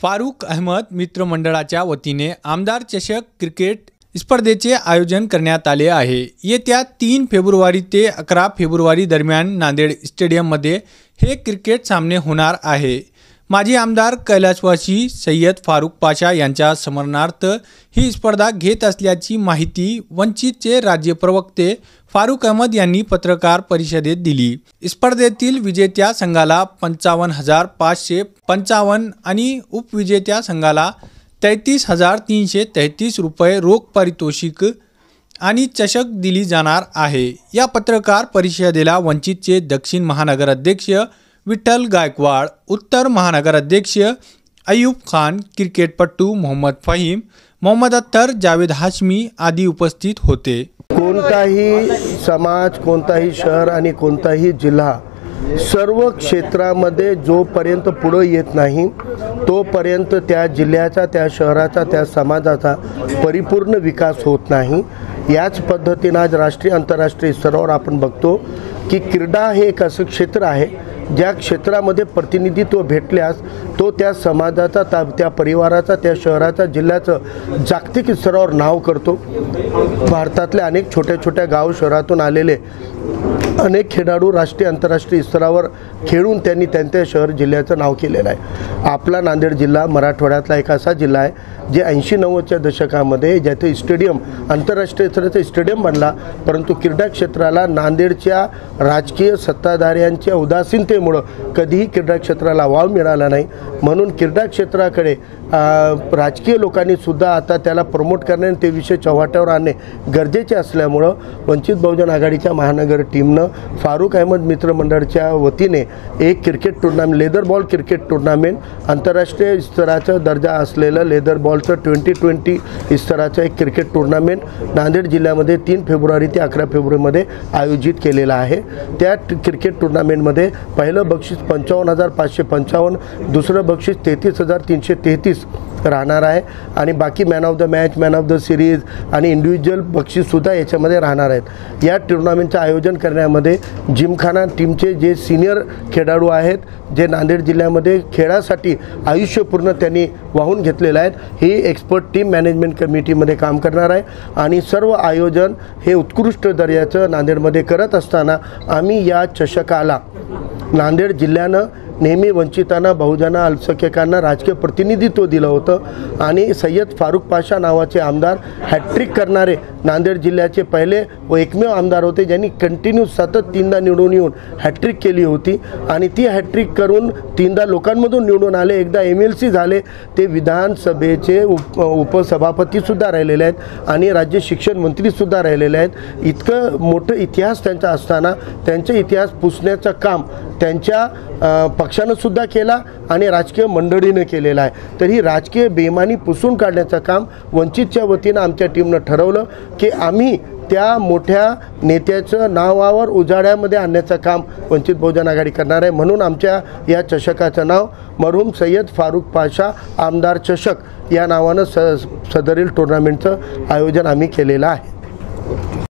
फारुख अहमद मित्रमंडळाच्या वतीने आमदार चषक क्रिकेट स्पर्धेचे आयोजन करण्यात आले आहे। येत्या 3 फेब्रुवारी ते 11 फेब्रुवारी दरम्यान नांदेड स्टेडियममध्ये हे क्रिकेट सामने होणार आहे। माजी आमदार कैलासवासी सय्यद फारुख पाशा यांच्या स्मरणार्थ ही स्पर्धा घेत असल्याची माहिती वंचितचे राज्य प्रवक्ते फारुख अहमद यांनी पत्रकार परिषदेत दिली। स्पर्धेतील विजेत्या संघाला 55,555 आणि उपविजेत्या संघाला 33,333 रुपये रोख पारितोषिक आणि चषक दिली जाणार आहे। या पत्रकार परिषदेला वंचितचे दक्षिण महानगर अध्यक्ष विठ्ठल गायकवाड, उत्तर महानगर अध्यक्ष अयूब खान, क्रिकेटपटू मोहम्मद फहीम, मोहम्मद अत्तर, जावेद हाशमी आदी उपस्थित होते। कोणताही समाज, कोणताही शहर आणि कोणताही जिल्हा सर्व क्षेत्रामध्ये जोपर्यंत पुढे येत नाही तोपर्यंत त्या जिल्ह्याचा, त्या शहराचा, त्या समाजाचा परिपूर्ण विकास होत नाही। याच पद्धतीने आज राष्ट्रीय आंतरराष्ट्रीय स्तरावर आपण बघतो की क्रीडा हे एक असं क्षेत्र आहे ज्या क्षेत्रामध्ये प्रतिनिधित्व भेटल्यास तो त्या समाजाचा, त्या परिवाराचा, त्या शहराचा, जिल्ह्याचं जागतिक स्तरावर नाव करतो। भारतातल्या अनेक छोट्या छोट्या गाव शहरातून आलेले अनेक खेळाडू राष्ट्रीय आंतरराष्ट्रीय स्तरावर खेळून त्यांनी त्यांच्या शहर जिल्ह्याचं नाव केलेलं आहे। आपला नांदेड जिल्हा मराठवाड्यातला एक असा जिल्हा आहे जे 80-90च्या दशकामध्ये ज्याचे स्टेडियम आंतरराष्ट्रीय स्तराचं स्टेडियम बनला, परंतु क्रीडा क्षेत्राला नांदेडच्या राजकीय सत्ताधाऱ्यांच्या उदासीनतेमुळे कधीही क्रीडा क्षेत्राला वाव मिळाला नाही। म्हणून क्रीडा क्षेत्राकडे राजकीय लोकांनी सुद्धा आता त्याला प्रमोट करणे आणि ते विषय चव्हाट्यावर आणणे गरजेचे असल्यामुळं वंचित बहुजन आघाडीच्या महानगर टीमनं फारुख अहमद मित्रमंडळाच्या वतीने एक cricket tournament, leather ball cricket tournament, आंतरराष्ट्रीय स्तराचा दर्जा असलेलं लेदर बॉलचं 2020 स्तराचं एक क्रिकेट टुर्नामेंट नांदेड जिल्ह्यामध्ये 3 फेब्रुवारी ते 11 फेब्रुवारीमध्ये आयोजित केलेलं आहे। त्या क्रिकेट टुर्नामेंटमध्ये पहिलं बक्षीस 55,555, दुसरं बक्षीस 33,333 राहणार आहे आणि बाकी man of the match, man of the series आणि इंडिव्हिज्युअल बक्षीससुद्धा याच्यामध्ये राहणार आहेत। या टुर्नामेंटचं आयोजन करण्यामध्ये जिमखाना टीमचे जे सिनियर खेळाडू आहेत, जे नांदेड जिल्ह्यामध्ये खेळासाठी आयुष्यपूर्ण त्यांनी वाहून घेतलेलं आहे, ही एक्सपर्ट टीम मॅनेजमेंट कमिटीमध्ये काम करणार आहे आणि सर्व आयोजन हे उत्कृष्ट दर्जाचं नांदेडमध्ये करत असताना आम्ही या चषकाला नांदेड जिल्ह्यानं नेहमी वंचितांना, बहुजनांना, अल्पसंख्याकांना राजकीय प्रतिनिधित्व दिलं होतं आणि सय्यद फारुख पाशा नावाचे आमदार हॅट्रिक करणारे नांदेड जिल्ह्याचे पहिले व एकमेव आमदार होते ज्यांनी कंटिन्यू सतत 3दा निवडून येऊन हॅट्रिक केली होती आणि ती हॅट्रिक करून 3दा लोकांमधून निवडून आले, एकदा MLC झाले, ते विधानसभेचे उपसभापतीसुद्धा राहिलेले आहेत आणि राज्य शिक्षण मंत्रीसुद्धा राहिलेले आहेत। इतकं मोठं इतिहास त्यांचा असताना त्यांचा इतिहास पुसण्याचं काम त्यांच्या पक्षानं सुद्धा केला आणि राजकीय मंडळीने केलेला आहे। तर ही राजकीय बेईमानी पुसून काढण्याचं काम वंचितच्या वतीनं आमच्या टीमनं ठरवलं की आम्ही त्या मोठ्या नेत्याचं नावावर उजाड्यामध्ये आणण्याचं काम वंचित बहुजन आघाडी करणार आहे। म्हणून आमच्या या चषकाचं नाव मरहूम सय्यद फारुख पाशा आमदार चषक या नावानं सदरील टुर्नामेंटचं आयोजन आम्ही केलेलं आहे।